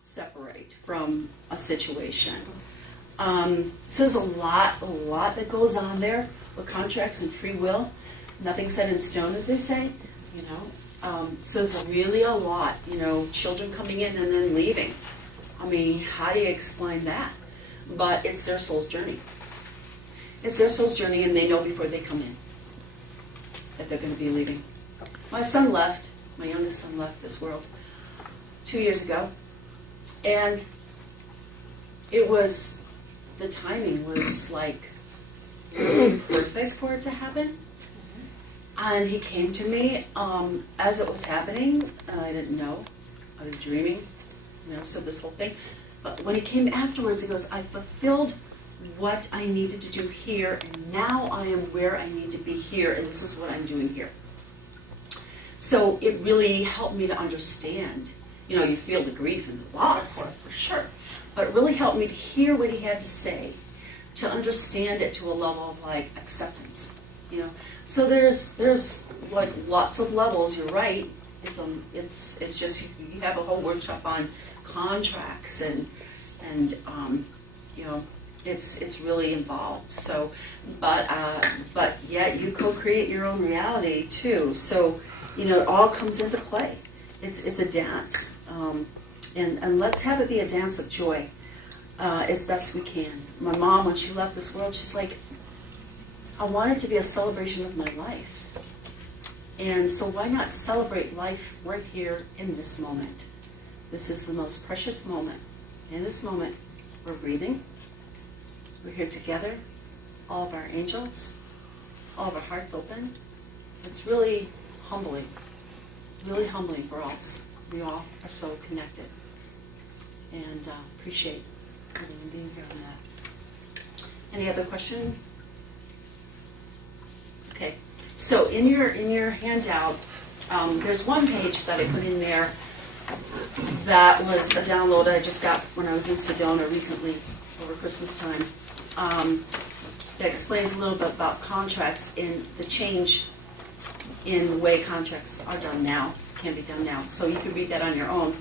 separate from a situation. So there's a lot that goes on there with contracts and free will. Nothing set in stone, as they say, you know. So there's really a lot, you know, children coming in and then leaving. I mean, how do you explain that? But it's their soul's journey. It's their soul's journey, and they know before they come in that they're going to be leaving. My son left, my youngest son left this world 2 years ago, and it was, the timing was like perfect for it to happen. And he came to me as it was happening, and I didn't know. I was dreaming, you know, so this whole thing. But when he came afterwards, he goes, I fulfilled what I needed to do here, and now I am where I need to be here, and this is what I'm doing here. So it really helped me to understand. You know, you feel the grief and the loss, for sure. But it really helped me to hear what he had to say, to understand it to a level of, like, acceptance, you know. So there's like lots of levels. You're right. It's just you have a whole workshop on contracts and you know, it's really involved. So, but yeah, you co-create your own reality too. So, you know, it all comes into play. It's a dance, and let's have it be a dance of joy as best we can. My mom, when she left this world, she's like, I want it to be a celebration of my life. And so why not celebrate life right here in this moment? This is the most precious moment. In this moment, we're breathing. We're here together, all of our angels, all of our hearts open. It's really humbling for us. We all are so connected. And appreciate everyone being here on that. Any other question? Okay, so in your handout, there's one page that I put in there that was a download I just got when I was in Sedona recently over Christmas time. That explains a little bit about contracts and the change in the way contracts are done now, can be done now. So you can read that on your own.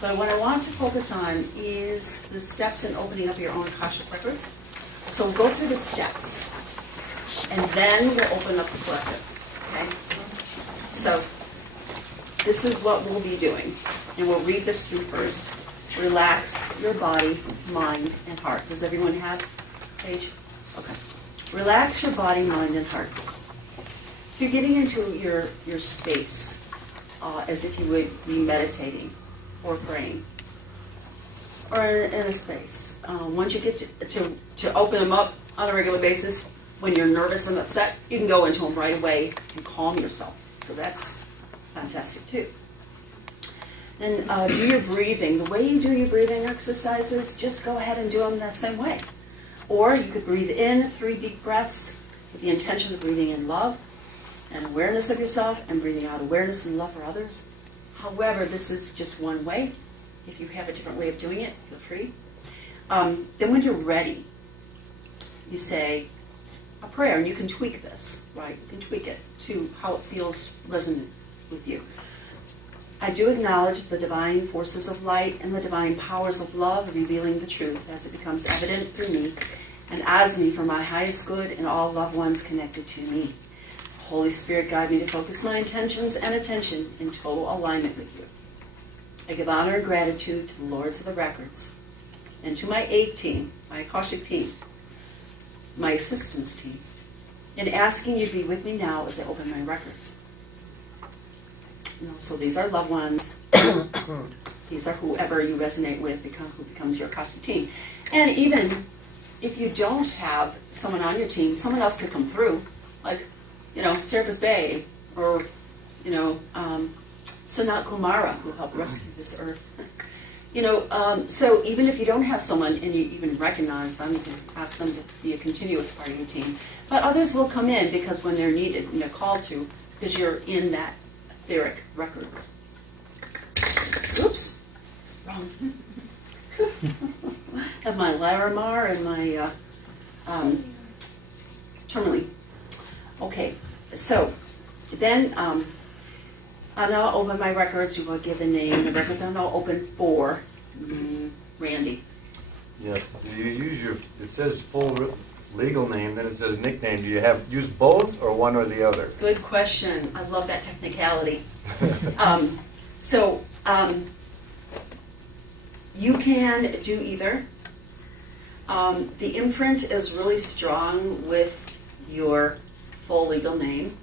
But what I want to focus on is the steps in opening up your own Akashic records. So we'll go through the steps, and then we'll open up the collective, okay? So this is what we'll be doing, and we'll read this through first. Relax your body, mind, and heart. Does everyone have a page? Okay. Relax your body, mind, and heart. So you're getting into your space as if you would be meditating or praying, or in a space. Once you get to open them up on a regular basis, when you're nervous and upset, you can go into them right away and calm yourself. So that's fantastic too. Then do your breathing. The way you do your breathing exercises, just go ahead and do them the same way. Or you could breathe in 3 deep breaths with the intention of breathing in love and awareness of yourself, and breathing out awareness and love for others. However, this is just one way. If you have a different way of doing it, feel free. Then when you're ready, you say a prayer, and you can tweak this, right? You can tweak it to how it feels resonant with you. I do acknowledge the divine forces of light and the divine powers of love revealing the truth as it becomes evident through me and as me for my highest good and all loved ones connected to me. Holy Spirit, guide me to focus my intentions and attention in total alignment with you. I give honor and gratitude to the Lords of the Records and to my aid team, my Akashic team, my assistance team, in asking you to be with me now as I open my records. You know, so these are loved ones. These are whoever you resonate with, who becomes your Akashic team. And even if you don't have someone on your team, someone else could come through, like, you know, Serapis Bay, or, you know, Sanat Kumara, who helped rescue this earth. You know, so even if you don't have someone and you even recognize them, you can ask them to be a continuous part of your team. But others will come in because when they're needed and they're called to, because you're in that etheric record. Oops, wrong. Have my Larimar and my tourmaline. Okay, so then I'll now open my records. You will give the name. The records are now open for Randy. Yes. Do you use your, it says full legal name, then it says nickname. Do you use both or one or the other? Good question. I love that technicality. So you can do either. The imprint is really strong with your full legal name.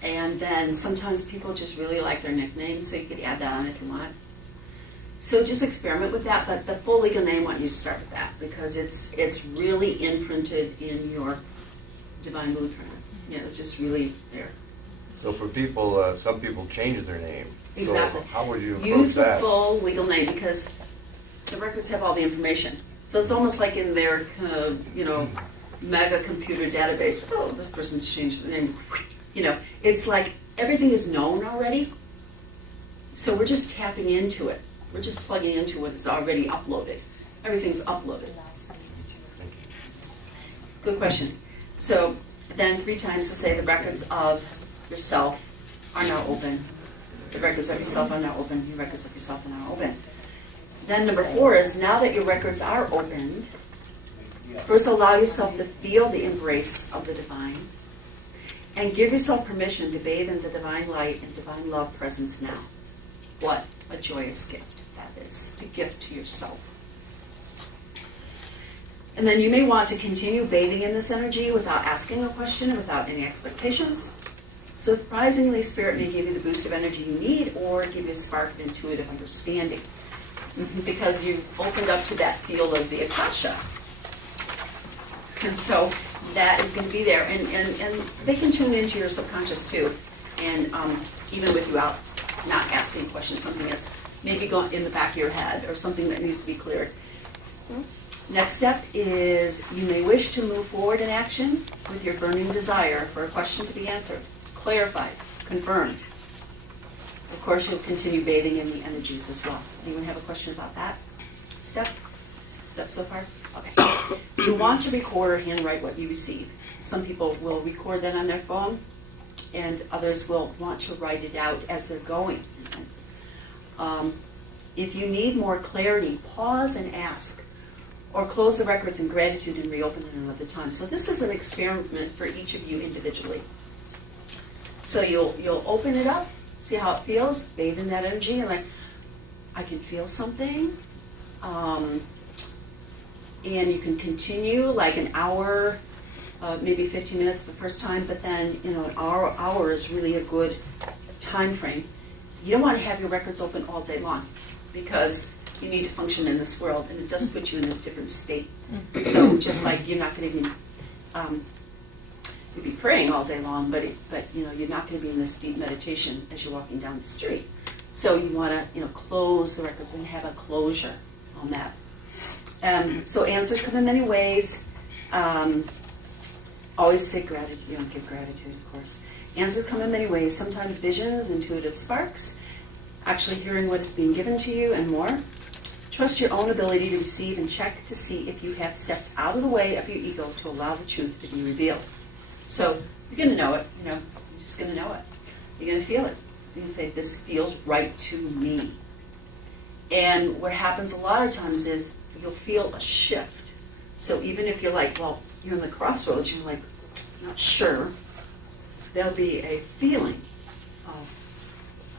And then sometimes people just really like their nickname, so you could add that on if you want. So just experiment with that, but the full legal name, I want you to start with that because it's really imprinted in your divine blueprint. Yeah, it's just really there. So for people, some people change their name. Exactly. So how would you approach Use the that? full legal name because the records have all the information. So it's almost like in their, mega computer database. Oh, this person's changed the name. It's like everything is known already. So we're just tapping into it. We're just plugging into what is already uploaded. Everything's uploaded. Good question. So then 3 times to say the records of yourself are now open. The records of yourself are now open. The records of yourself are now open. Then number 4 is now that your records are opened, first allow yourself to feel the embrace of the divine and give yourself permission to bathe in the divine light and divine love presence now. What a joyous gift that is, to gift to yourself. And then you may want to continue bathing in this energy without asking a question and without any expectations. Surprisingly, Spirit may give you the boost of energy you need or give you a spark of intuitive understanding because you've opened up to that field of the Akasha. And so that is going to be there. And they can tune into your subconscious too. And even with you out not asking a question, something that's maybe going in the back of your head or something that needs to be cleared. Next step is you may wish to move forward in action with your burning desire for a question to be answered, clarified, confirmed. Of course, you'll continue bathing in the energies as well. Anyone have a question about that step? Step so far? Okay. You want to record or handwrite what you receive. Some people will record that on their phone, and others will want to write it out as they're going. If you need more clarity, pause and ask, or close the records in gratitude and reopen them another time. So this is an experiment for each of you individually. So you'll open it up, see how it feels, bathe in that energy, and like, I can feel something. And you can continue like an hour, maybe 15 minutes the first time, but then an hour is really a good time frame. You don't want to have your records open all day long because you need to function in this world, and it does put you in a different state. So just like you're not going to be, you'll be praying all day long, but you're not going to be in this deep meditation as you're walking down the street. So you want to close the records and have a closure on that. So answers come in many ways. Always say gratitude. Give gratitude, of course. Answers come in many ways. Sometimes visions, intuitive sparks, actually hearing what is being given to you, and more. Trust your own ability to receive and check to see if you have stepped out of the way of your ego to allow the truth to be revealed. So you're going to know it. You're just going to know it. You're going to feel it. You're going to say, this feels right to me. And what happens a lot of times is you'll feel a shift. So even if you're like, well, you're in the crossroads, you're like, not sure, there'll be a feeling of,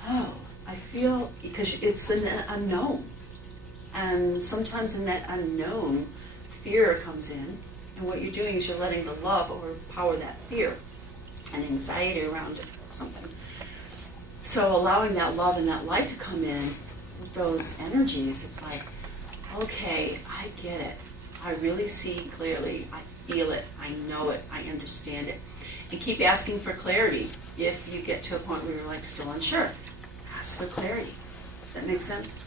oh, I feel, because it's an unknown. And sometimes in that unknown, fear comes in. And what you're doing is you're letting the love overpower that fear and anxiety around it, something. So allowing that love and that light to come in with those energies, it's like, okay, I get it. I really see clearly. I feel it. I know it. I understand it. And keep asking for clarity. If you get to a point where you're like still unsure, ask for clarity. Does that make sense?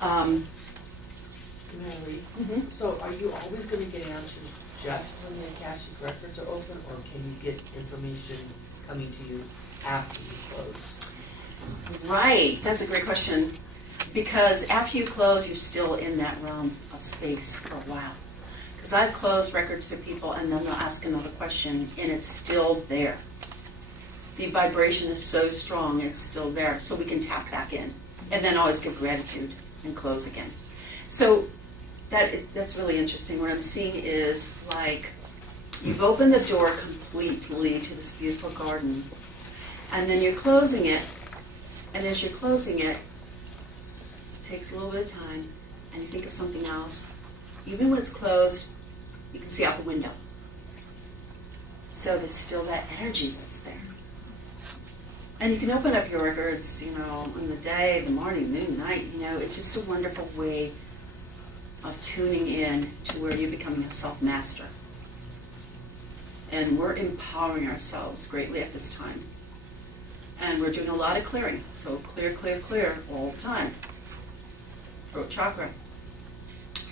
Merrilee, Mm-hmm. so are you always going to get answers just when the Akashic records are open, or can you get information coming to you after you close? Right. That's a great question. Because after you close, you're still in that realm of space for a while. Because I've closed records for people, and then they'll ask another question, and it's still there. The vibration is so strong, it's still there, so we can tap back in. And then always give gratitude and close again. So that's really interesting. What I'm seeing is like you've opened the door completely to this beautiful garden, and then you're closing it, and as you're closing it, it takes a little bit of time, and you think of something else. Even when it's closed, you can see out the window. So there's still that energy that's there. And you can open up your records, in the day, the morning, noon, night, it's just a wonderful way of tuning in to where you're becoming a self-master. And we're empowering ourselves greatly at this time. And we're doing a lot of clearing. So clear, clear, clear all the time. Throat chakra,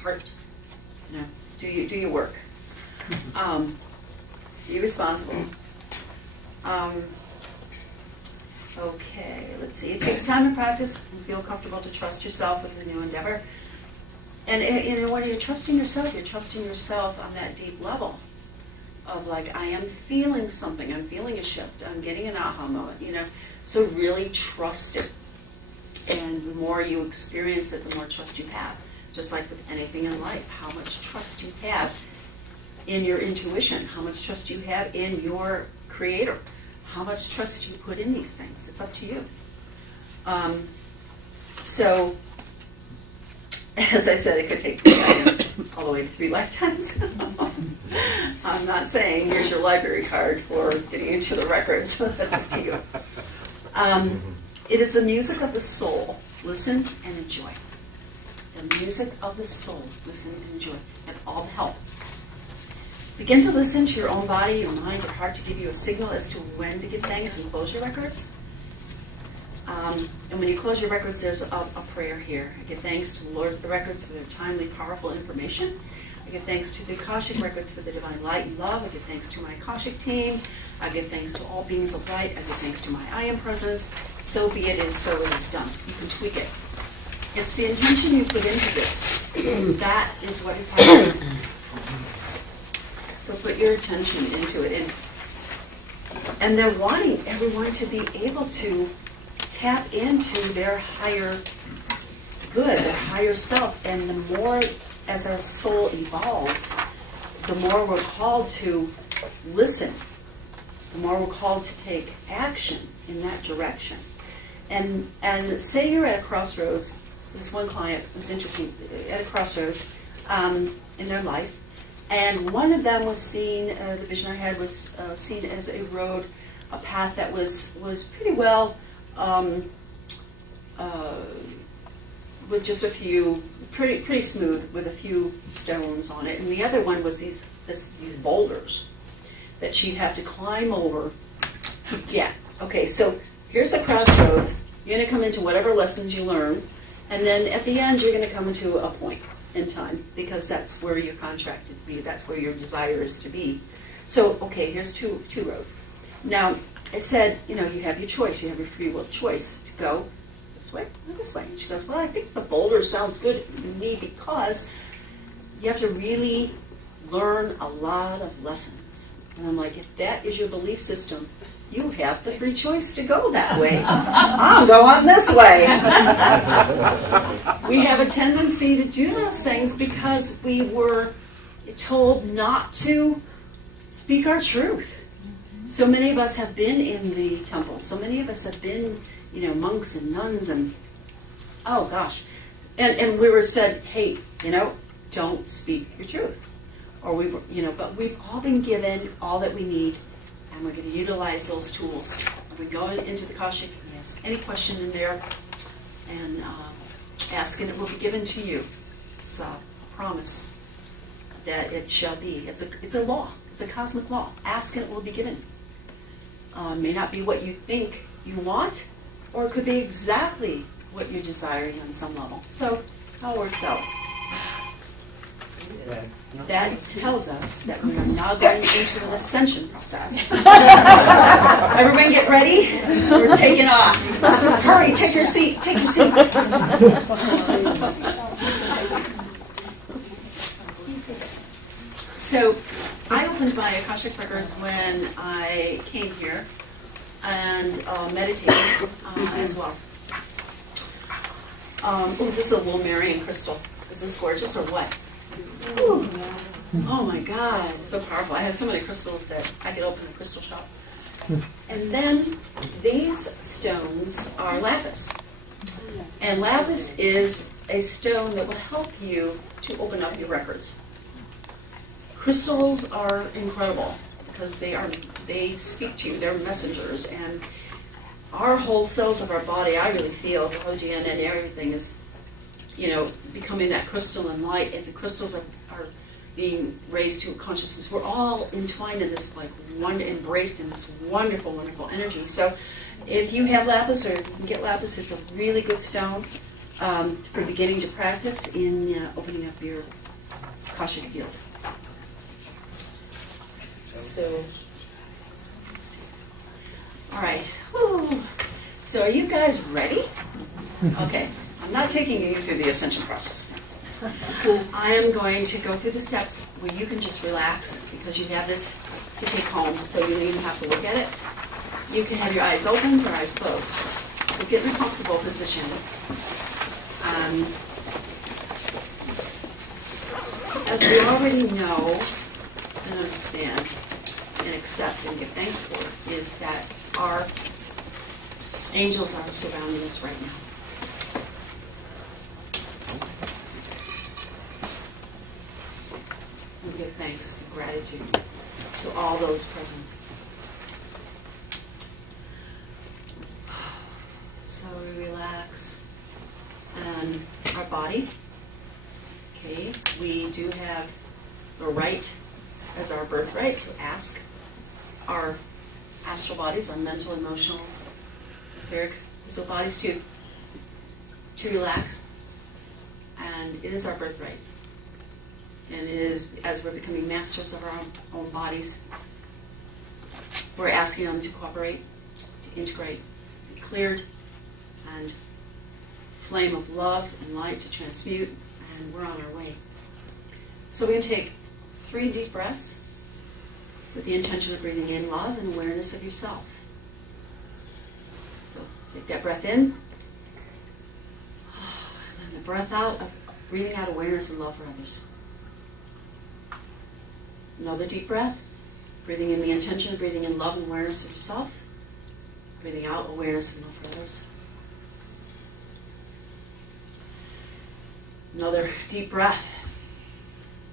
heart, do your work. Be responsible. Okay, let's see. It takes time to practice and feel comfortable to trust yourself with a new endeavor. And when you're trusting yourself on that deep level of like, I am feeling something, I'm feeling a shift, I'm getting an aha moment, So really trust it. And the more you experience it, the more trust you have. Just like with anything in life, how much trust you have in your intuition, how much trust you have in your creator, how much trust you put in these things. It's up to you. So, as I said, it could take 3 seconds all the way to 3 lifetimes. I'm not saying here's your library card for getting into the records. That's up to you. It is the music of the soul. Listen and enjoy. The music of the soul. Listen and enjoy. And all the help. Begin to listen to your own body, your mind, your heart to give you a signal as to when to give thanks and close your records. And when you close your records, there's a prayer here. I give thanks to the Lords of the Records for their timely, powerful information. I give thanks to the Akashic Records for the divine light and love. I give thanks to my Akashic team. I give thanks to all beings of light. I give thanks to my I Am Presence. So be it, and so it is done. You can tweak it. It's the intention you put into this. That is what is happening. So put your attention into it. And they're wanting everyone to be able to tap into their higher good, their higher self. And the more, as our soul evolves, the more we're called to listen, the more we're called to take action in that direction. And say you're at a crossroads. This one client was interesting, at a crossroads in their life. And one of them was seen, the vision I had was seen as a road, a path that was pretty well, with just a few, pretty smooth, with a few stones on it. And the other one was these boulders that she'd have to climb over to get. Okay, so here's the crossroads. You're going to come into whatever lessons you learn, and then at the end you're going to come into a point in time, because that's where you're contracted to be, that's where your desire is to be. So, okay, here's two roads. Now, it said, you have your choice, you have your free will choice to go this way or this way. And she goes, well, I think the boulder sounds good to me because you have to really learn a lot of lessons. And I'm like, if that is your belief system, you have the free choice to go that way. I'll go on this way. We have a tendency to do those things because we were told not to speak our truth. So many of us have been in the temple. So many of us have been, monks and nuns and, oh gosh. And we were said, hey, don't speak your truth. Or we were, but we've all been given all that we need. And we're going to utilize those tools. We go into the Akashic and ask any question in there, and ask, and it will be given to you. It's a promise that it shall be. It's a law. It's a cosmic law. Ask and it will be given. May not be what you think you want, or it could be exactly what you're desiring on some level. So how it works out. That tells us that we are now going into an ascension process. Everyone get ready? We're taking off. Hurry, take your seat, take your seat. So I opened my Akashic Records when I came here and meditated as well. Oh, this is a Wolmerian crystal. Is this gorgeous or what? Ooh. Oh my God, it's so powerful. I have so many crystals that I could open a crystal shop. And then these stones are lapis. And lapis is a stone that will help you to open up your records. Crystals are incredible because they speak to you, they're messengers, and our whole cells of our body, I really feel, the whole DNA and everything is, becoming that crystalline light, and the crystals are being raised to a consciousness. We're all entwined in this, embraced in this wonderful, wonderful energy. So if you have lapis, or if you can get lapis, it's a really good stone for beginning to practice in opening up your Akashic field. So, all right. Whew. So are you guys ready? Okay. I'm not taking you through the ascension process. I am going to go through the steps where you can just relax because you have this to take home, so you don't even have to look at it. You can have your eyes open, your eyes closed. So get in a comfortable position. As we already know and understand and accept and give thanks for, is that our angels are surrounding us right now. We give thanks and gratitude to all those present. So we relax. And our body, okay, we do have the right as our birthright to ask our astral bodies, our mental, emotional, etheric, physical bodies to relax. And it is our birthright. And it is, as we're becoming masters of our own bodies, we're asking them to cooperate, to integrate, be cleared, and flame of love and light to transmute, and we're on our way. So we're going to take 3 deep breaths with the intention of breathing in love and awareness of yourself. So take that breath in, and then the breath out, of breathing out awareness and love for others. Another deep breath, breathing in the intention of breathing in love and awareness of yourself, breathing out awareness and love for others. Another deep breath.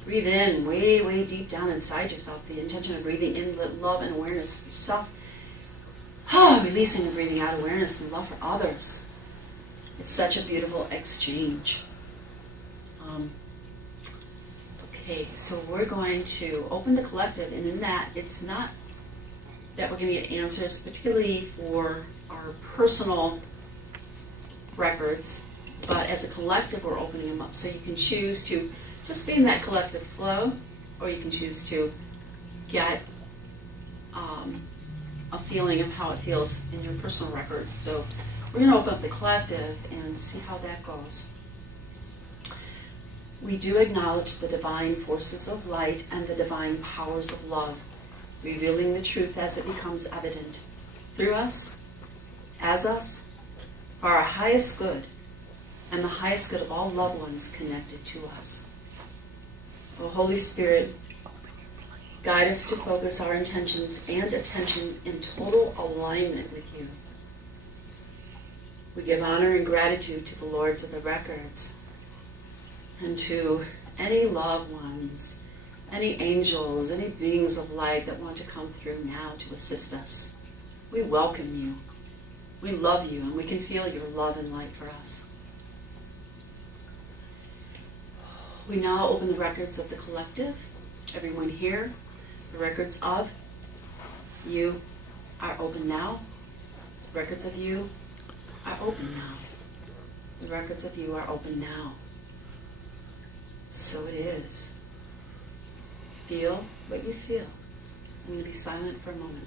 Breathe in way, way deep down inside yourself, the intention of breathing in love and awareness of yourself. Releasing and breathing out awareness and love for others. It's such a beautiful exchange. Okay, so we're going to open the collective, and in that, it's not that we're going to get answers, particularly for our personal records, but as a collective, we're opening them up. So you can choose to just be in that collective flow, or you can choose to get a feeling of how it feels in your personal record. So we're going to open up the collective and see how that goes. We do acknowledge the divine forces of light and the divine powers of love, revealing the truth as it becomes evident through us, as us, for our highest good, and the highest good of all loved ones connected to us. O Holy Spirit, guide us to focus our intentions and attention in total alignment with you. We give honor and gratitude to the Lords of the Records and to any loved ones, any angels, any beings of light that want to come through now to assist us. We welcome you. We love you, and we can feel your love and light for us. We now open the records of the collective, everyone here. The records of you are open now. The records of you are open now. The records of you are open now. So it is. Feel what you feel. I'm going to be silent for a moment.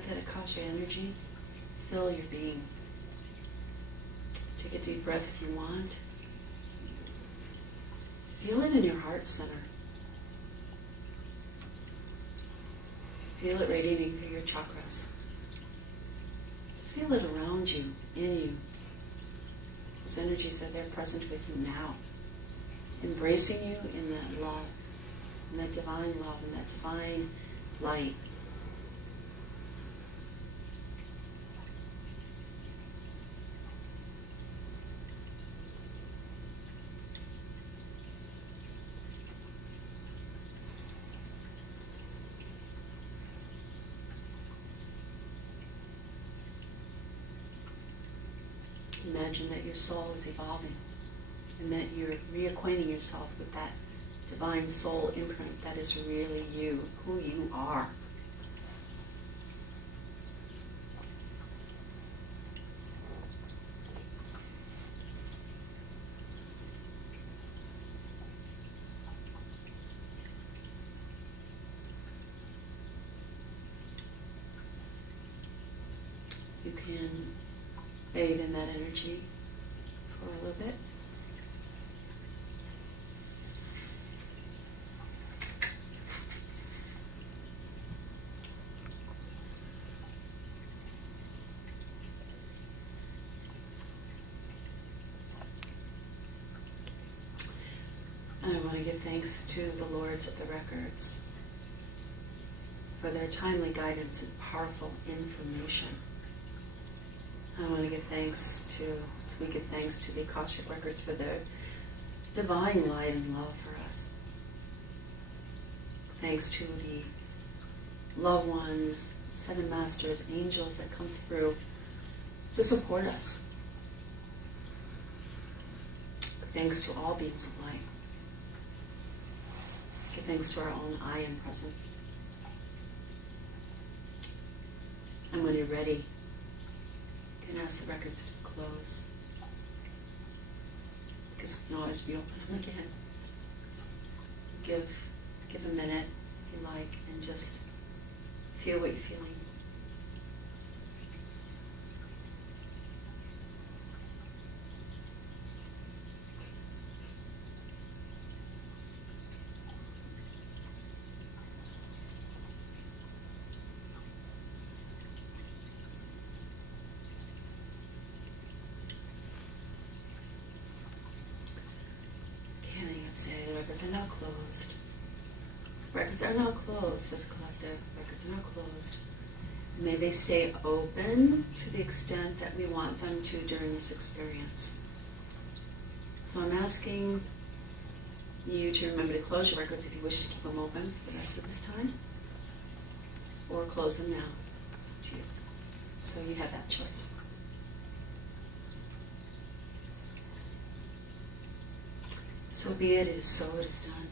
let that Akashic energy fill your being. Take a deep breath if you want. Feel it in your heart center. Feel it radiating through your chakras. Just feel it around you, in you. Those energies are there present with you now, embracing you in that love, in that divine love, in that divine light. Imagine that your soul is evolving and that you're reacquainting yourself with that divine soul imprint that is really you, who you are. You can bathe in that energy for a little bit. And I want to give thanks to the Lords of the Records for their timely guidance and powerful information. I want to give thanks to, we give thanks to the Akashic Records for their divine light and love for us. Thanks to the loved ones, seven masters, angels that come through to support us. Thanks to all beings of light. Give thanks to our own I Am Presence. And when you're ready, you can ask the records to close, because we can always reopen them again. Give a minute, if you like, and just feel what you're feeling. Say the records are now closed. Records are now closed as a collective. Records are now closed. May they stay open to the extent that we want them to during this experience. So I'm asking you to remember to close your records if you wish to keep them open for the rest of this time, or close them now. It's up to you. So you have that choice. So be it, it is so, it is done.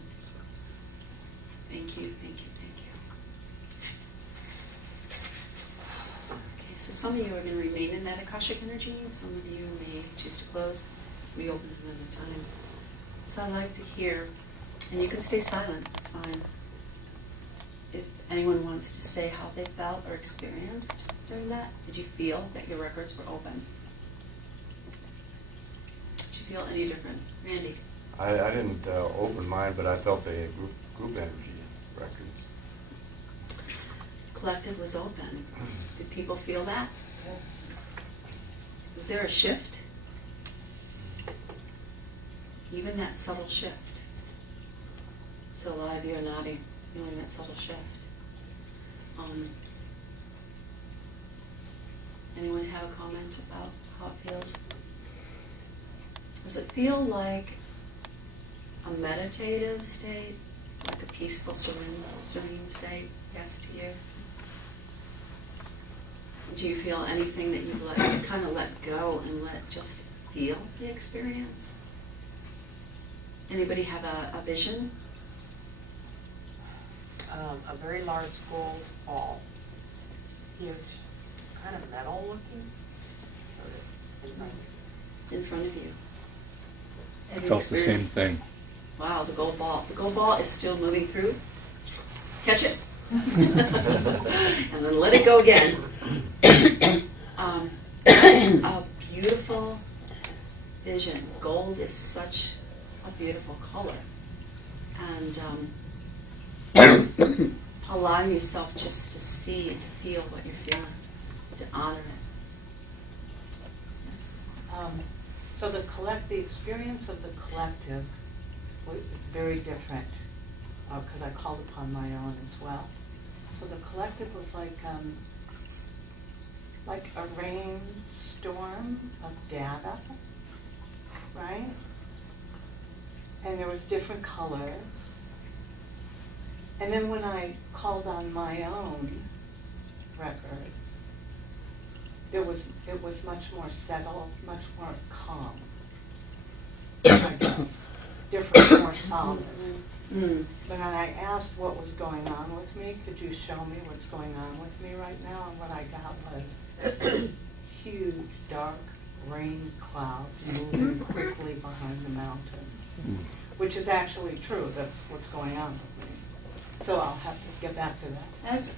Thank you, thank you, thank you. Okay, so some of you are going to remain in that Akashic energy, and some of you may choose to close, reopen another time. So I'd like to hear, and you can stay silent, it's fine. If anyone wants to say how they felt or experienced during that, did you feel that your records were open? Did you feel any different? Randy? I didn't open mine, but I felt a group energy records. Collective was open. Did people feel that? Was there a shift? Even that subtle shift. So a lot of you are nodding, feeling that subtle shift. Anyone have a comment about how it feels? Does it feel like a meditative state, like a peaceful, serene state? Yes to you. Do you feel anything that you've kind of let go and let just feel the experience? Anybody have a vision? A very large gold ball, huge, kind of metal looking, sort of In front of you. Have I you felt the same experienced- thing. Wow, the gold ball. The gold ball is still moving through. Catch it. And then let it go again. A beautiful vision. Gold is such a beautiful color. And allowing yourself just to see and to feel what you're feeling, to honor it. So the experience of the collective was very different, because I called upon my own as well. So the collective was like a rainstorm of data, right? And there was different colors. And then when I called on my own records, it was much more settled, much more calm. I guess. Different, more solid. Mm. When I asked what was going on with me, could you show me what's going on with me right now? And what I got was huge, dark rain clouds moving quickly behind the mountains, which is actually true. That's what's going on with me. So I'll have to get back to that. That's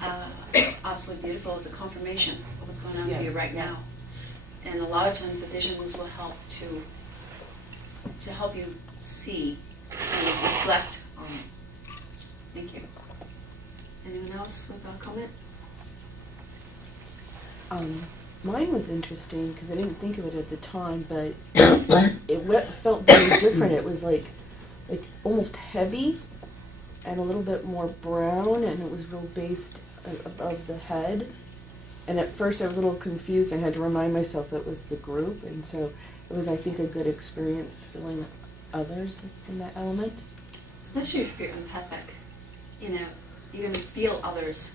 absolutely beautiful. It's a confirmation of what's going on Yeah. with you right now. And a lot of times the visions will help to help you see and reflect on it. Thank you. Anyone else with a comment? Mine was interesting because I didn't think of it at the time, but it felt very different. It was like almost heavy and a little bit more brown, and it was real based above the head. And at first I was a little confused. I had to remind myself it was the group, and so it was, I think, a good experience feeling others in that element. Especially if you're empathic, you know, you're going to feel others,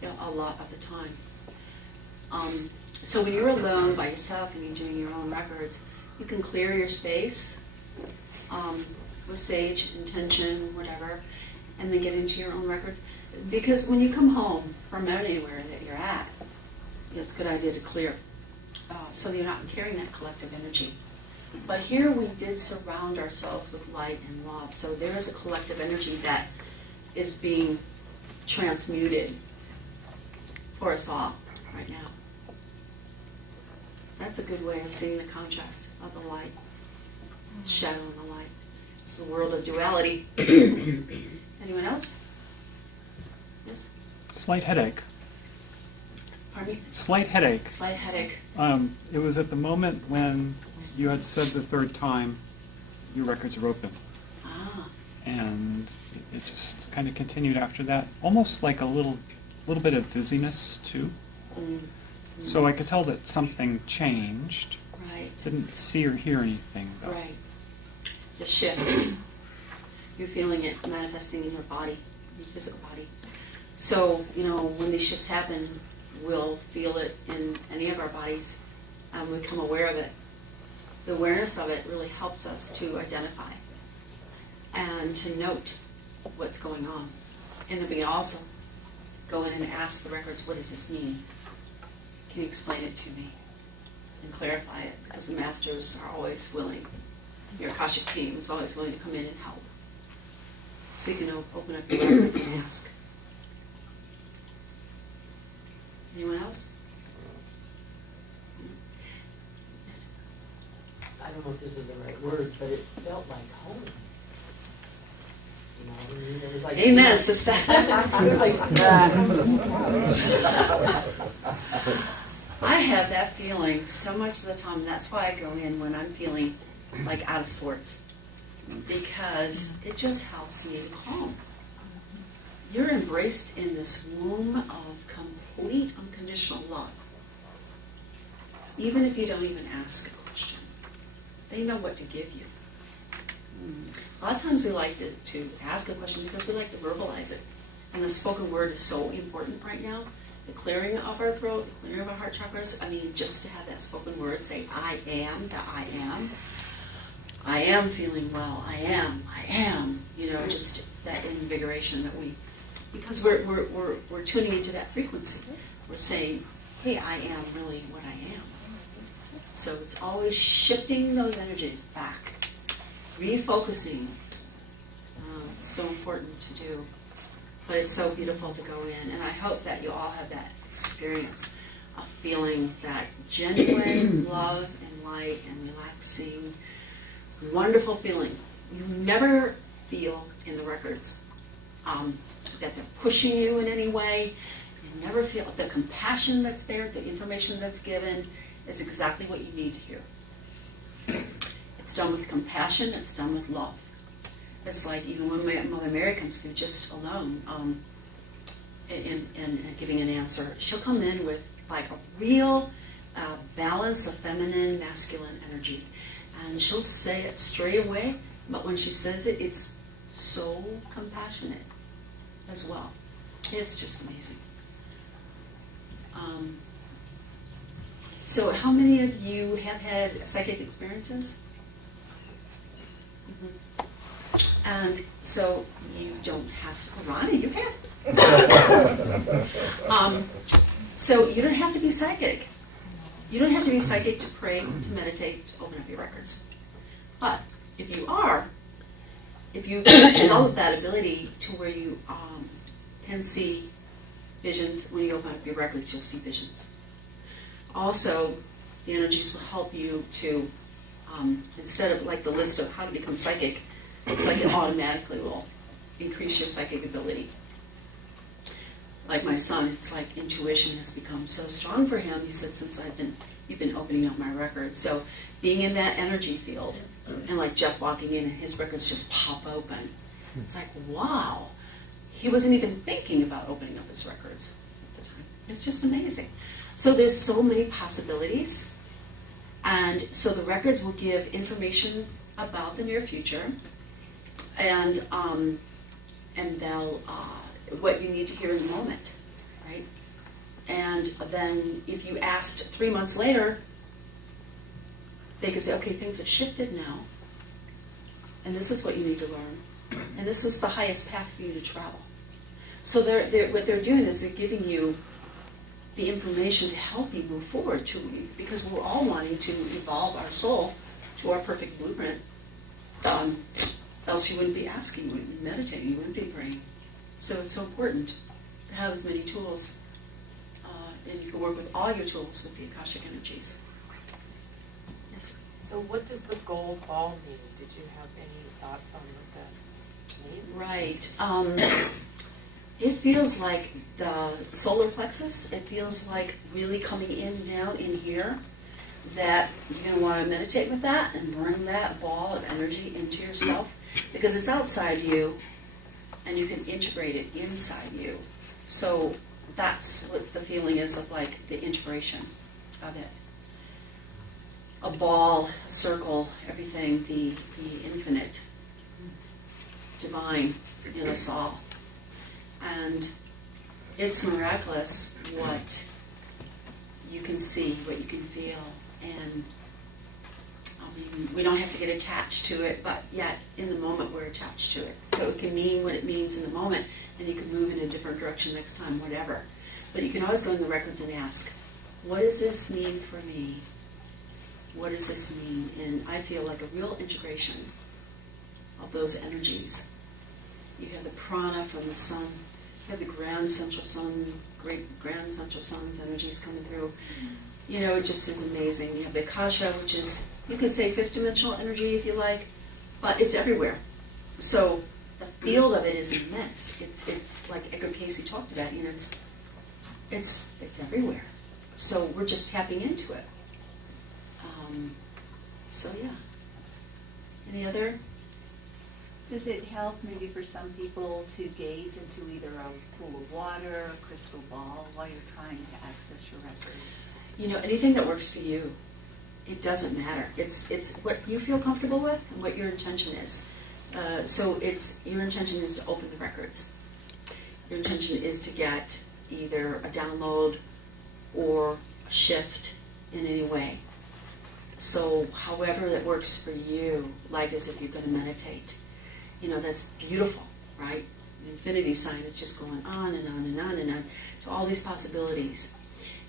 you know, a lot of the time. So when you're alone by yourself and you're doing your own records, you can clear your space with sage, intention, whatever, and then get into your own records. Because when you come home from anywhere that you're at, you know, it's a good idea to clear so that you're not carrying that collective energy. But here we did surround ourselves with light and love. So there is a collective energy that is being transmuted for us all right now. That's a good way of seeing the contrast of the light, shadow and the light. It's the world of duality. Anyone else? Yes? Slight headache. Pardon me? Slight headache. Slight headache. It was at the moment when you had said the third time your records are open. Ah. And it just kind of continued after that. Almost like a little bit of dizziness, too. Mm. So I could tell that something changed. Right. Didn't see or hear anything, though. Right. The shift. You're feeling it manifesting in your body, your physical body. So, you know, when these shifts happen, we'll feel it in any of our bodies and we become aware of it. The awareness of it really helps us to identify and to note what's going on. And then we can also go in and ask the records, what does this mean? Can you explain it to me? And clarify it, because the masters are always willing. Your Akashic team is always willing to come in and help. So you can open up your records and ask. Anyone else? Yes. I don't know if this is the right word, but it felt like home. You know, I mean, it was like Amen, sister. it was like I have that feeling so much of the time. That's why I go in when I'm feeling like out of sorts, because it just helps me calm. You're embraced in this womb of complete unconditional love. Even if you don't even ask a question, they know what to give you. A lot of times we like to ask a question because we like to verbalize it. And the spoken word is so important right now. The clearing of our throat, the clearing of our heart chakras. I mean, just to have that spoken word say, I am, the I am. I am feeling well. I am. You know, just that invigoration that we, because we're tuning into that frequency. We're saying, hey, I am really what I am. So it's always shifting those energies back, refocusing. It's so important to do. But it's so beautiful to go in, and I hope that you all have that experience of feeling that genuine love and light and relaxing, wonderful feeling. You never feel in the records that they're pushing you in any way. You never feel the compassion that's there, the information that's given is exactly what you need to hear. It's done with compassion, it's done with love. It's like even when Mother Mary comes through just alone and giving an answer, she'll come in with like a real balance of feminine, masculine energy. And she'll say it straight away, but when she says it, it's so compassionate as well. It's just amazing. So how many of you have had psychic experiences? And so you don't have to, Ronnie, you have. So you don't have to be psychic. You don't have to be psychic to pray, to meditate, to open up your records. But if you are, if you develop that ability to where you can see visions, when you open up your records, you'll see visions. Also, the energies will help you to, instead of like the list of how to become psychic, it's like it automatically will increase your psychic ability. Like my son, it's like intuition has become so strong for him. He said, since you've been opening up my records. So being in that energy field, and like Jeff walking in and his records just pop open. It's like, wow. He wasn't even thinking about opening up his records at the time. It's just amazing. So there's so many possibilities. And so the records will give information about the near future. And they'll what you need to hear in the moment, right? And then if you asked 3 months later, they could say, okay, things have shifted now, and this is what you need to learn, and this is the highest path for you to travel. So what they're doing is they're giving you the information to help you move forward, because we're all wanting to evolve our soul to our perfect blueprint. Else you wouldn't be asking, you wouldn't be meditating, you wouldn't be praying. So it's so important to have as many tools, and you can work with all your tools with the Akashic energies. Yes? So what does the gold ball mean? Did you have any thoughts on what that means? Right. It feels like the solar plexus. It feels like really coming in down in here, that you're going to want to meditate with that and bring that ball of energy into yourself, because it's outside you and you can integrate it inside you. So that's what the feeling is of, like the integration of it. A ball, a circle, everything, the infinite, divine in us all. And it's miraculous what you can see, what you can feel. And I mean, we don't have to get attached to it, but yet in the moment we're attached to it. So it can mean what it means in the moment, and you can move in a different direction next time, whatever. But you can always go in the records and ask, what does this mean for me? What does this mean? And I feel like a real integration of those energies. You have the prana from the sun, you have the grand central sun, great grand central sun's energies coming through. You know, it just is amazing. You have the Akasha, which is, you could say fifth dimensional energy if you like, but it's everywhere. So the field of it is immense. It's like Edgar Casey talked about, you know, it's everywhere. So we're just tapping into it. So yeah. Any other? Does it help maybe for some people to gaze into either a pool of water, a crystal ball, while you're trying to access your records? You know, anything that works for you. It doesn't matter. It's what you feel comfortable with and what your intention is. So your intention is to open the records. Your intention is to get either a download or a shift in any way. So however that works for you, like as if you're going to meditate. You know, that's beautiful, right? The infinity sign is just going on and on and on and on to all these possibilities.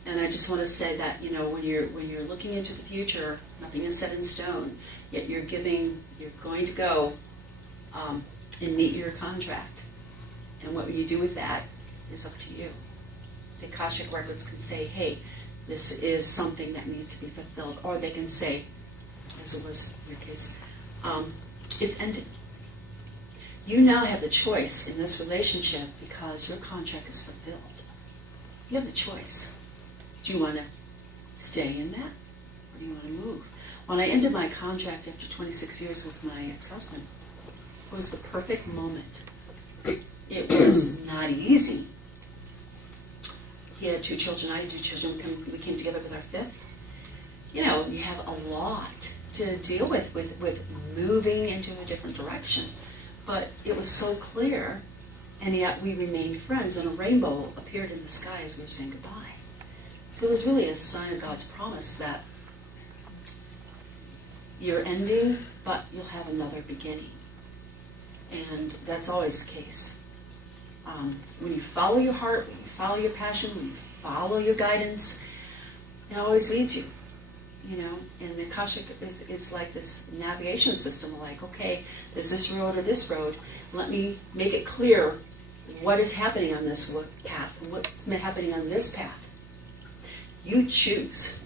And I just want to say that, you know, when you're looking into the future, nothing is set in stone. Yet you're going to go and meet your contract. And what you do with that is up to you. The Akashic records can say, hey, this is something that needs to be fulfilled. Or they can say, as it was in your case, it's ended. You now have the choice in this relationship because your contract is fulfilled. You have the choice. Do you want to stay in that, or do you want to move? When I ended my contract after 26 years with my ex-husband, it was the perfect moment. It was not easy. He had 2 children, I had 2 children, we came together with our 5th. You know, you have a lot to deal with moving into a different direction. But it was so clear, and yet we remained friends, and a rainbow appeared in the sky as we were saying goodbye. So it was really a sign of God's promise that you're ending, but you'll have another beginning. And that's always the case. When you follow your heart, when you follow your passion, when you follow your guidance, it always leads you. You know, and the Akashic is like this navigation system, like, okay, there's this road or this road. Let me make it clear what is happening on this path and what's happening on this path. You choose.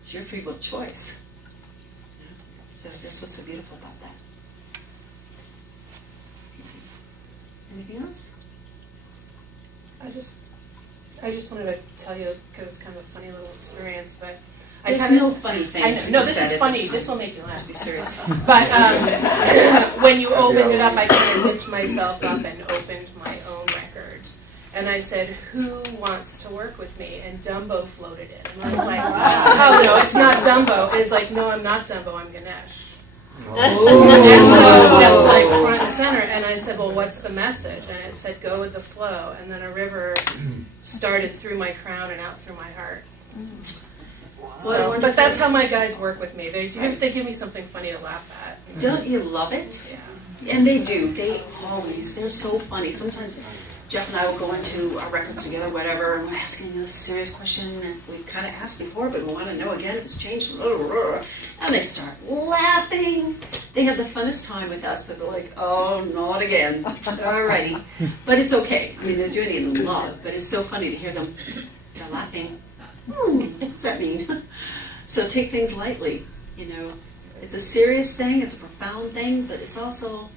It's your free will choice. You know? So that's what's so beautiful about that. Anything else? I just wanted to tell you, because it's kind of a funny little experience, but There's no funny things. No, this is funny. This will make you laugh. Be serious. But when you opened it up, I kind of zipped myself up and opened my own records. And I said, who wants to work with me? And Dumbo floated in. And I was like, oh, no, it's not Dumbo. And it's like, no, I'm not Dumbo. I'm Ganesh. And so just like front and center. And I said, well, what's the message? And it said, go with the flow. And then a river started through my crown and out through my heart. So, but that's how my guides work with me. They give me something funny to laugh at. Don't you love it? Yeah. And they do. They're so funny. Sometimes Jeff and I will go into our records together, whatever, and we're asking a serious question, and we've kind of asked before, but we want to know again if it's changed. And they start laughing. They have the funnest time with us, but they're like, oh, not again. Alrighty. But it's okay. I mean, they're doing it in love, but it's so funny to hear them. They're laughing. What does that mean? So take things lightly, you know. It's a serious thing, it's a profound thing, but it's also,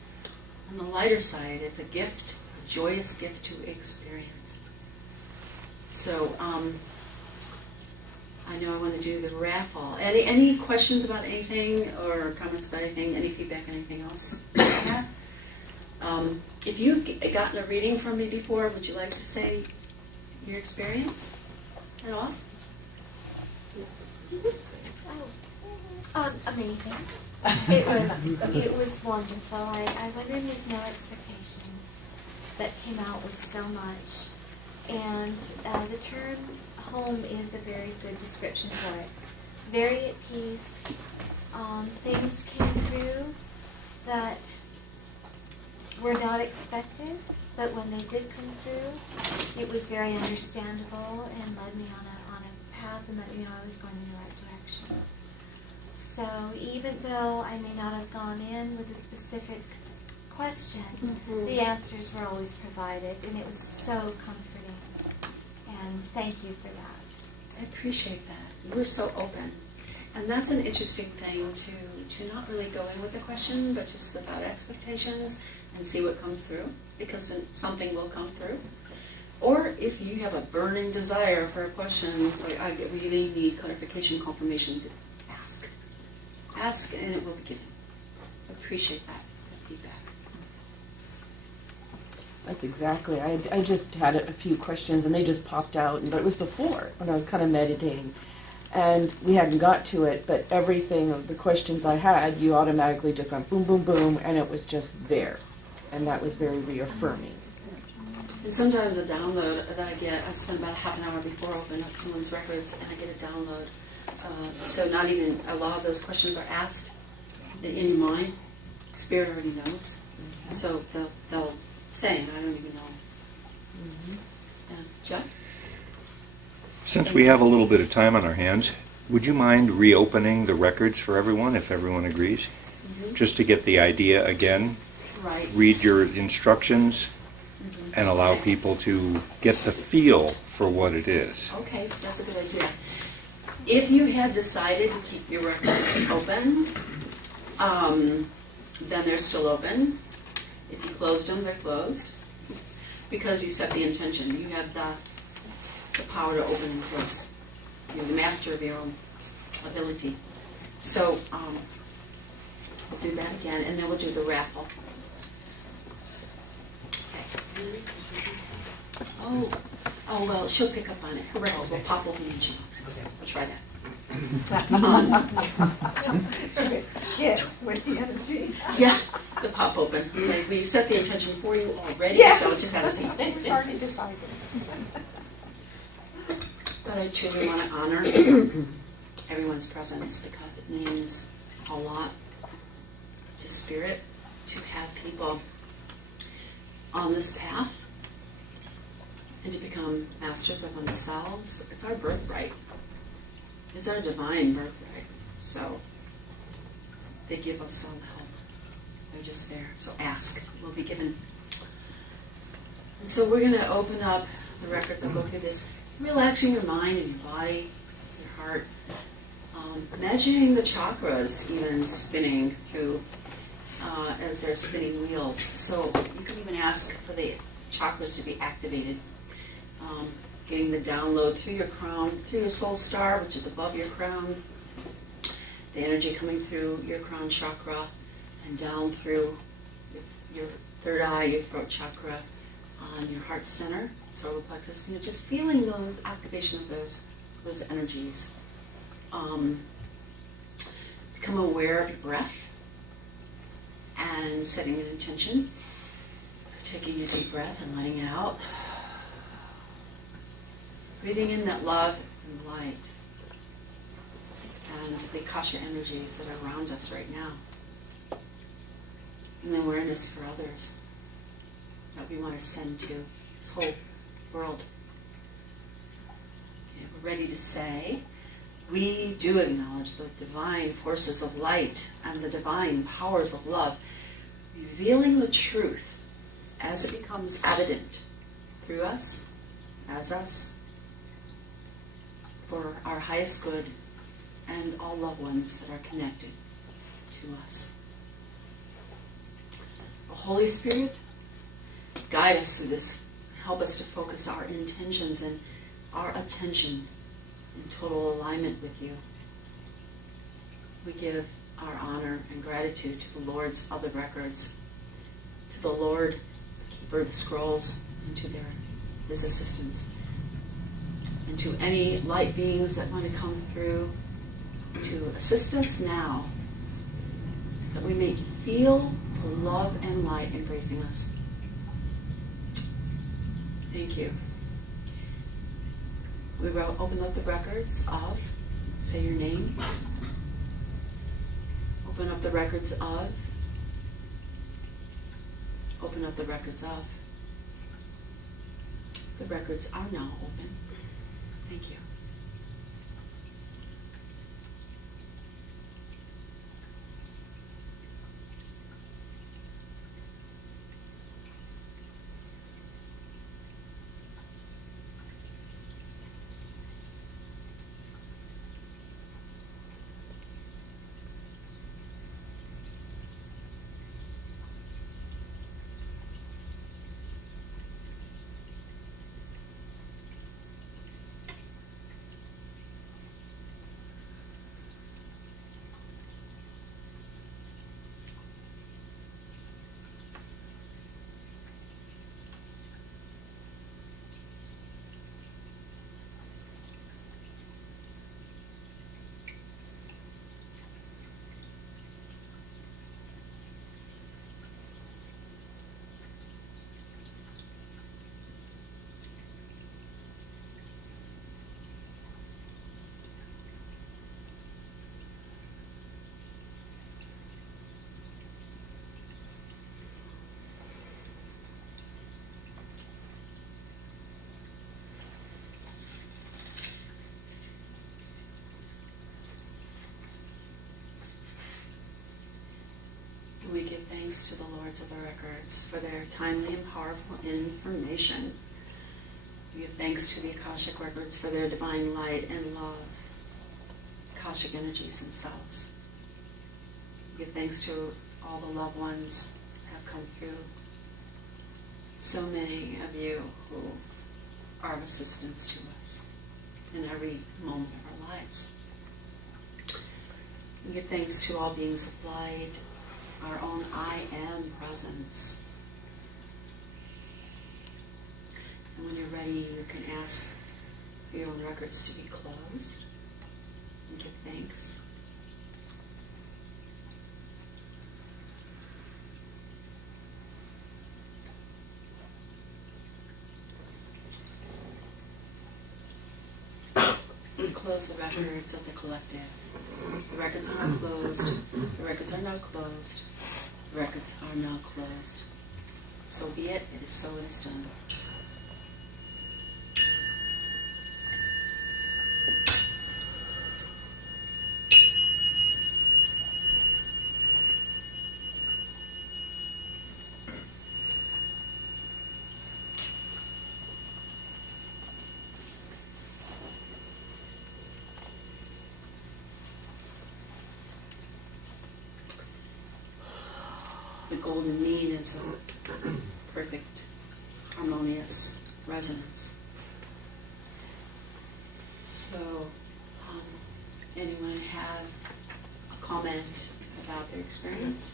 on the lighter side, it's a gift, a joyous gift to experience. So, I know I want to do the raffle. Any questions about anything, or comments about anything, any feedback, anything else? If you've gotten a reading from me before, would you like to say your experience at all? Amazing. It was wonderful. I went in with no expectations, but came out with so much. And the term home is a very good description for it. Very at peace. Things came through that were not expected, but when they did come through, it was very understandable and led me on a path and let me know I was going in the right direction. So even though I may not have gone in with a specific question, the answers were always provided, and it was so comforting. And thank you for that. I appreciate that. We're so open. And that's an interesting thing to not really go in with the question, but just without expectations and see what comes through, because then something will come through. Or if you have a burning desire for a question, so I really need clarification, confirmation, ask. Ask and it will be given. I appreciate that feedback. That's exactly. I just had a few questions and they just popped out, but it was before when I was kind of meditating. And we hadn't got to it, but everything of the questions I had, you automatically just went boom, boom, boom, and it was just there. And that was very reaffirming. And sometimes a download that I get, I spend about half an hour before opening up someone's records, and I get a download. So not even a lot of those questions are asked in your mind. Spirit already knows. So they'll say, I don't even know. Jeff? Since we have a little bit of time on our hands, would you mind reopening the records for everyone, if everyone agrees? Just to get the idea again. Right. Read your instructions and allow people to get the feel for what it is. Okay, that's a good idea. If you had decided to keep your records open, then they're still open. If you closed them, they're closed. Because you set the intention. You have the power to open and close. You're the master of your own ability. So we'll do that again, and then we'll do the raffle. Oh, well, she'll pick up on it. Her records will pop open when she looks. We'll try that. Yeah, with the energy. Yeah, the pop open. It's like, well, you set the intention for you already, Yes. so just gotta see. We already decided. But I truly want to honor everyone's presence because it means a lot to Spirit to have people on this path and to become masters of themselves. It's our birthright. It's our divine birthright. So they give us all the help. They're just there. So ask. Will be given. And so we're going to open up the records and go through this. Relaxing your mind and your body, your heart. Imagining the chakras even spinning through as they're spinning wheels. So you can even ask for the chakras to be activated. Getting the download through your crown, through your soul star, which is above your crown. The energy coming through your crown chakra and down through your third eye, your throat chakra, on your heart center, solar plexus. Just feeling those activation of those energies. Become aware of your breath and setting an intention. Taking a deep breath and letting it out. Breathing in that love and light and the Akashic energies that are around us right now. And the awareness for others that we want to send to this whole world. Okay, we're ready to say, we do acknowledge the divine forces of light and the divine powers of love, revealing the truth as it becomes evident through us, as us, for our highest good and all loved ones that are connected to us. The Holy Spirit, guide us through this. Help us to focus our intentions and our attention in total alignment with you. We give our honor and gratitude to the Lords of the records, to the Lord, the keeper of the scrolls, and to his assistants, and to any light beings that want to come through to assist us now, that we may feel the love and light embracing us. Thank you. We will open up the records of, say your name. Open up the records of. Open up the records of. The records are now open. Thank you. thanks to the Lords of the Records for their timely and powerful information. We give thanks to the Akashic Records for their divine light and love, Akashic energies themselves. We give thanks to all the loved ones who have come through. So many of you who are of assistance to us in every moment of our lives. We give thanks to all beings of light, our own I Am presence. And when you're ready, you can ask for your own records to be closed and give thanks. And close the records of the collective. The records are not closed. The records are not closed. The records are not closed. So be it. It is so. It is done. The golden mean is a perfect, harmonious resonance. So, anyone have a comment about their experience?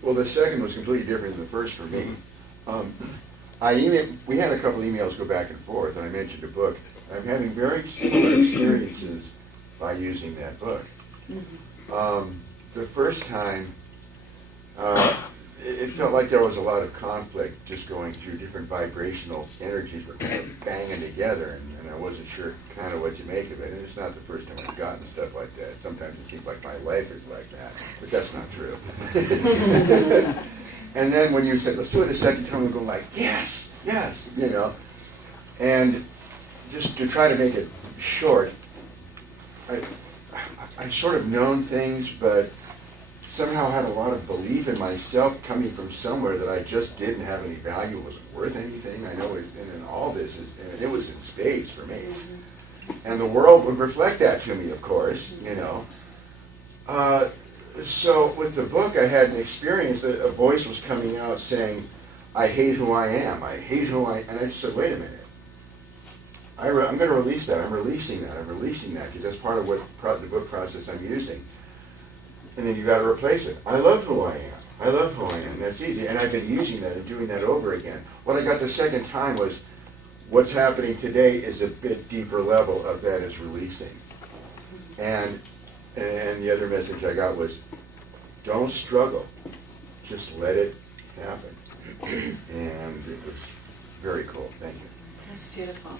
Well, the second was completely different than the first for me. We had a couple emails go back and forth, and I mentioned a book. I'm having very similar experiences by using that book. Mm-hmm. The first time, it felt like there was a lot of conflict just going through different vibrational energies were kind of banging together, and I wasn't sure kind of what to make of it. And it's not the first time I've gotten stuff like that. Sometimes it seems like my life is like that, but that's not true. And then when you said, let's do it a second time, I'm going like, yes, yes, you know. And just to try to make it short, I've sort of known things, but somehow had a lot of belief in myself coming from somewhere that I just didn't have any value, wasn't worth anything. I know it, and all this is, and it was in spades for me. And the world would reflect that to me, of course, you know. So with the book, I had an experience that a voice was coming out saying, I hate who I am. I hate who I am. And I just said, wait a minute. I'm going to release that. I'm releasing that. I'm releasing that because that's part of what the book process I'm using. And then you got to replace it. I love who I am. I love who I am. That's easy. And I've been using that and doing that over again. What I got the second time was what's happening today is a bit deeper level of that is releasing. And the other message I got was, don't struggle. Just let it happen. And it was very cool. Thank you. That's beautiful.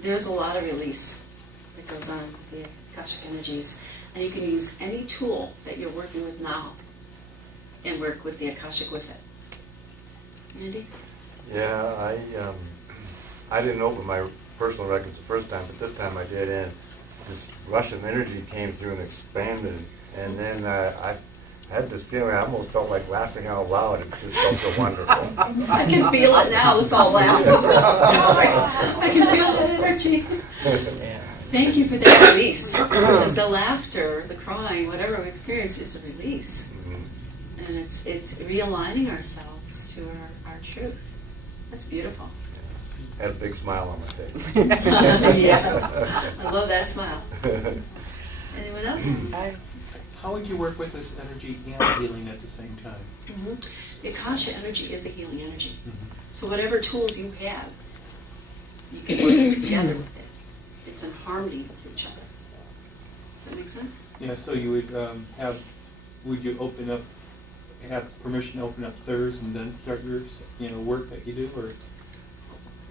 There's a lot of release that goes on with the Akashic energies. And you can use any tool that you're working with now and work with the Akashic with it. Andy? Yeah, I didn't open my personal records the first time, but this time I did, and this rush of energy came through and expanded, and then I had this feeling, I almost felt like laughing out loud. It just felt so wonderful. I can feel it now. Let's all laugh. I can feel that energy. Thank you for that release. Because the laughter, the crying, whatever we experience is a release. Mm-hmm. And it's realigning ourselves to our truth. That's beautiful. I had a big smile on my face. Yeah. I love that smile. Anyone else? How would you work with this energy and healing at the same time? Mm-hmm. The Akasha energy is a healing energy. Mm-hmm. So whatever tools you have, you can work together with it. It's in harmony with each other. Does that make sense? Yeah, so you would would you open up, have permission to open up theirs and then start your work that you do, or?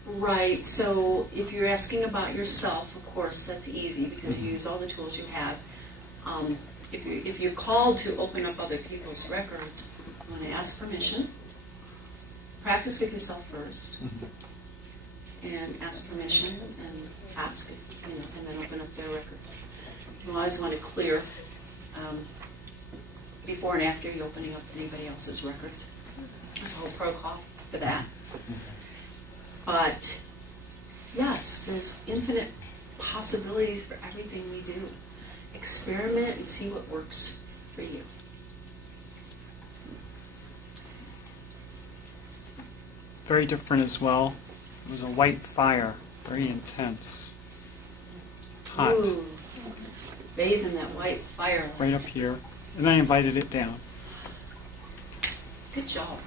Right, so if you're asking about yourself, of course, that's easy because you use all the tools you have. If you're called to open up other people's records, you want to ask permission. Practice with yourself first, and ask permission, and ask, and then open up their records. You always want to clear before and after you opening up anybody else's records. There's a whole protocol for that. But yes, there's infinite possibilities for everything we do. Experiment and see what works for you. Very different as well. It was a white fire, very intense, hot, Ooh, bathe in that white fire. right up here. And I invited it down. Good job.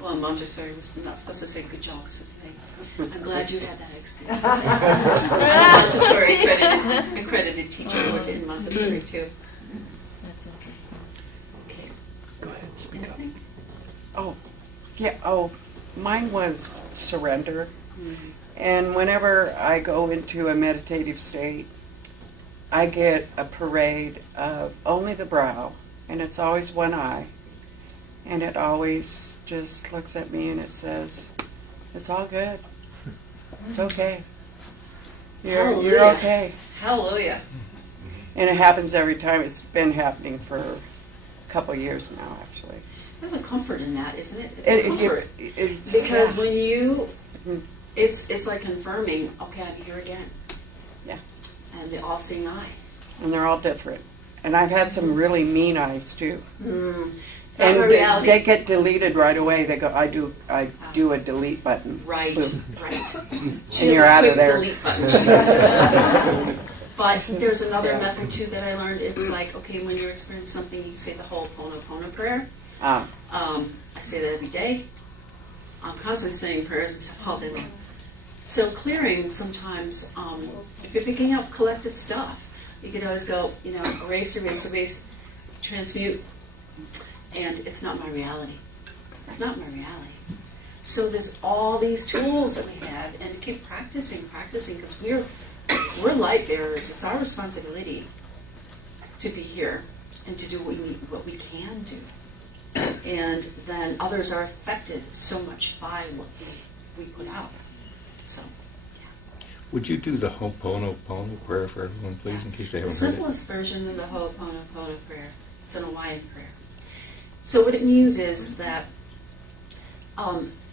Well, Montessori was not supposed to say good job, so say, I'm glad you had that experience. I'm a Montessori accredited teacher in Montessori too. That's interesting. Okay. Go ahead, speak up. Anything? Oh, yeah, mine was surrender. Mhm. And whenever I go into a meditative state, I get a parade of only the brow, and it's always one eye. And it always just looks at me and it says, it's all good. It's okay. You're Hallelujah. okay. Hallelujah. And it happens every time. It's been happening for a couple years now, actually. There's a comfort in that, isn't it? It's a comfort. It's, Because yeah. when you, Mhm. it's like confirming, okay, I'm here again. Yeah. And the all-seeing eye. And they're all different. And I've had some really mean eyes too. It's not And my reality. they get deleted right away. They go, I do a delete button. Right, Boom. right. And you're out of there. Delete button she uses. But there's another method too that I learned. It's like, okay, when you're experiencing something, you say the Ho'oponopono prayer. Ah, I say that every day. I'm constantly saying prayers all day long. So clearing sometimes, if you're picking up collective stuff, you could always go, erase, erase, erase, transmute, and it's not my reality. It's not my reality. So there's all these tools that we have, and to keep practicing, because we're light bearers. It's our responsibility to be here and to do what we can do. And then others are affected so much by what we put out. So, Would you do the Ho'oponopono prayer for everyone, please, in case they the haven't heard it? simplest version of the Ho'oponopono prayer, it's an Hawaiian prayer. So what it means is that,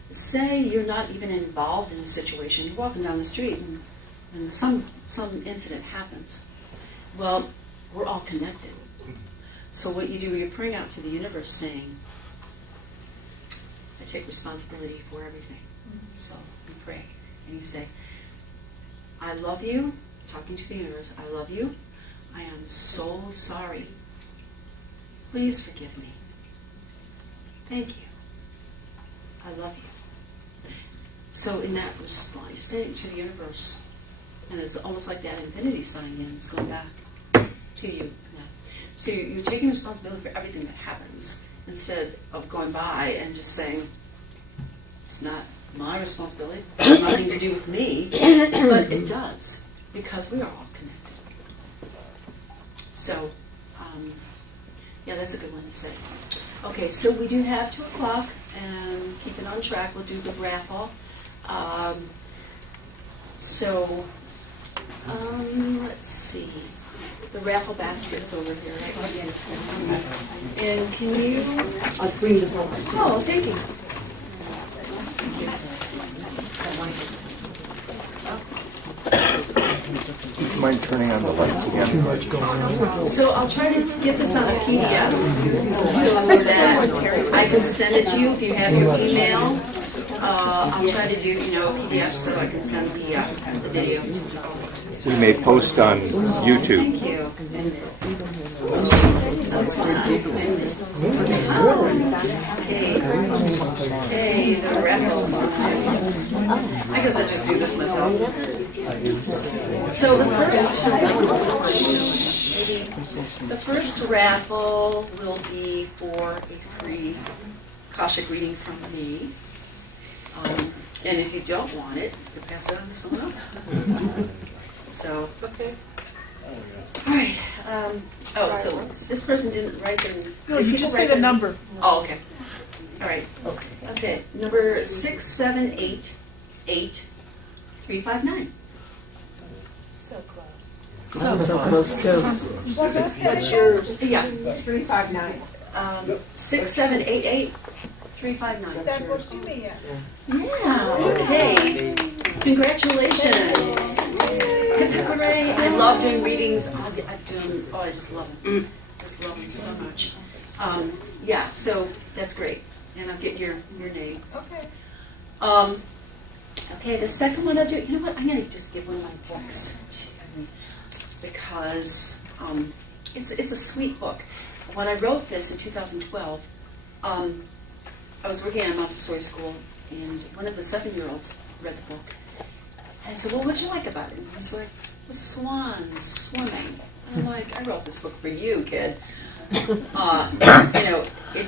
say you're not even involved in a situation, you're walking down the street and some incident happens. Well, we're all connected. So what you do, you're praying out to the universe saying, I take responsibility for everything. So you pray and you say, I love you, talking to the universe, I love you. I am so sorry. Please forgive me. Thank you. I love you. So in that response, you're saying it to the universe. And it's almost like that infinity sign again. It's going back to you. So you're taking responsibility for everything that happens instead of going by and just saying, it's not my responsibility, it has nothing to do with me, but it does, because we are all connected. So, yeah, that's a good one to say. Okay, so we do have 2 o'clock, and keep it on track. We'll do the raffle. Let's see. The raffle basket's over here. Right? And can you? I'll bring the books. Oh, thank you. Do you mind turning on the lights again? So I'll try to get this on a PDF so that I can send it to you if you have your email. I'll try to do, a PDF so I can send the video. We may post on YouTube. Thank you. Okay, the raffle. I guess I'll just do this myself. So the first raffle will be for a free Akashic reading from me. And if you don't want it, you can pass it on to someone else. So, okay. All right. So this person didn't write their. No, you just say the number. Oh, okay. All right. Okay. Number 6788359. So close. So close to. What's yours? Yeah. 359. 6788 359. That was to me, yes. Yeah, okay. Congratulations. Hooray. I love doing readings. I just love them. Just love them so much. Yeah, so that's great. And I'll get your name. Okay. Okay, the second one I'll do, you know what, I'm going to just give one of my books to them because it's a sweet book. When I wrote this in 2012, I was working at a Montessori school, and one of the 7-year-olds read the book. And I said, well, what'd you like about it? And he was like, the swans swimming. And I'm like, I wrote this book for you, kid. It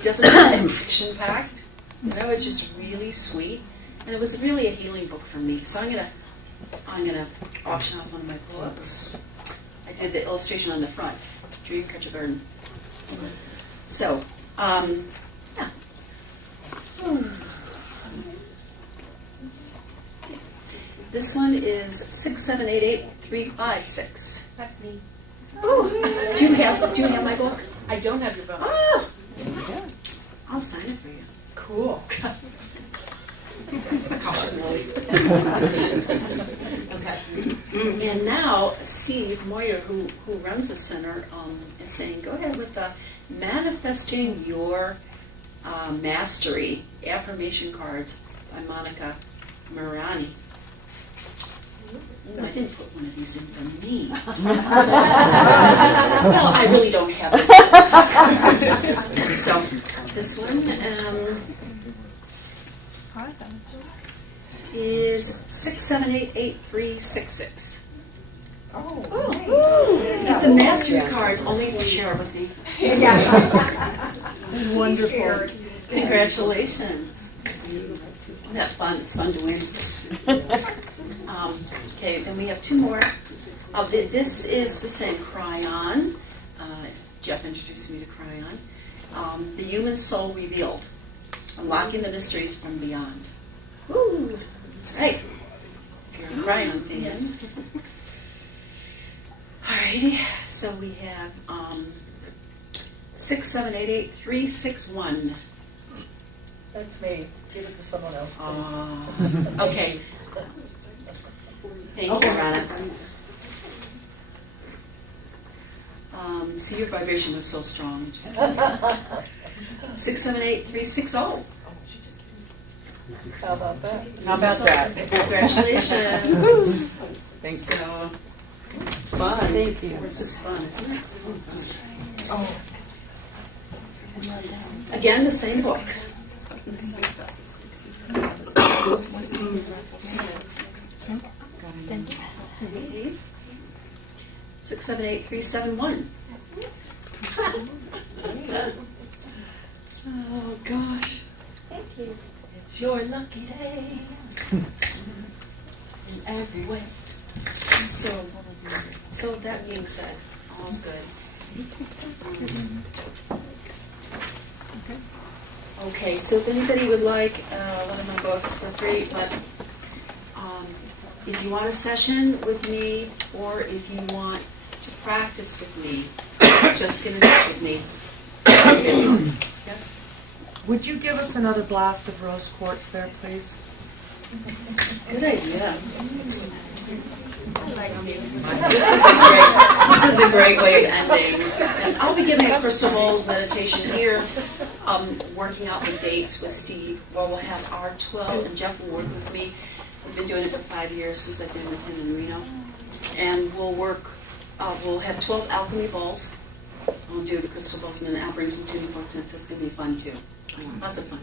doesn't have action-packed. It's just really sweet. And it was really a healing book for me. So I'm gonna auction off one of my books. I did the illustration on the front, Dreamcatcher Garden. So, yeah. This one is 6788356. That's me. Oh, do you have my book? I don't have your book. Oh, I'll sign it for you. Cool. Okay. And now Steve Moyer, who runs the center, is saying, go ahead with the Manifesting Your Mastery affirmation cards by Monica Marani. I didn't put one of these in for me. Well, I really don't have this. So this one is 6788366. Oh, Get the mastery cards only to share with me. yeah. Wonderful. Congratulations. Isn't that fun? It's fun to win. Okay, then we have two more. This is the same, Cry On. Jeff introduced me to Cry On. The Human Soul Revealed. Unlocking the Mysteries from Beyond. Woo! Right. If you're a Cry On fan. Alrighty, so we have 6788361. That's me. Give it to someone else, please. Okay. Thank you, Rana. See, your vibration was so strong. 6788360. How about that? How about that? Congratulations. Thank you. So, it's fun. Thank you. This is fun, isn't it? Oh. Again, the same book. 6788371. Oh gosh. Thank you. It's your lucky day. In every way. So that being said, all's good. Okay, so if anybody would like one of my books for free, but if you want a session with me or if you want to practice with me, just get in touch with me. Yes? Would you give us another blast of rose quartz there, please? Good idea. This This is a great way of ending. And I'll be giving a crystal bowls meditation here, working out the dates with Steve. Well, we'll have R12, and Jeff will work with me. We've been doing it for 5 years since I've been with him in Reno. And we'll work, we'll have 12 alchemy balls. We'll do the crystal balls, and then I'll bring some tuning forks in, so it's going to be fun too. Lots of fun.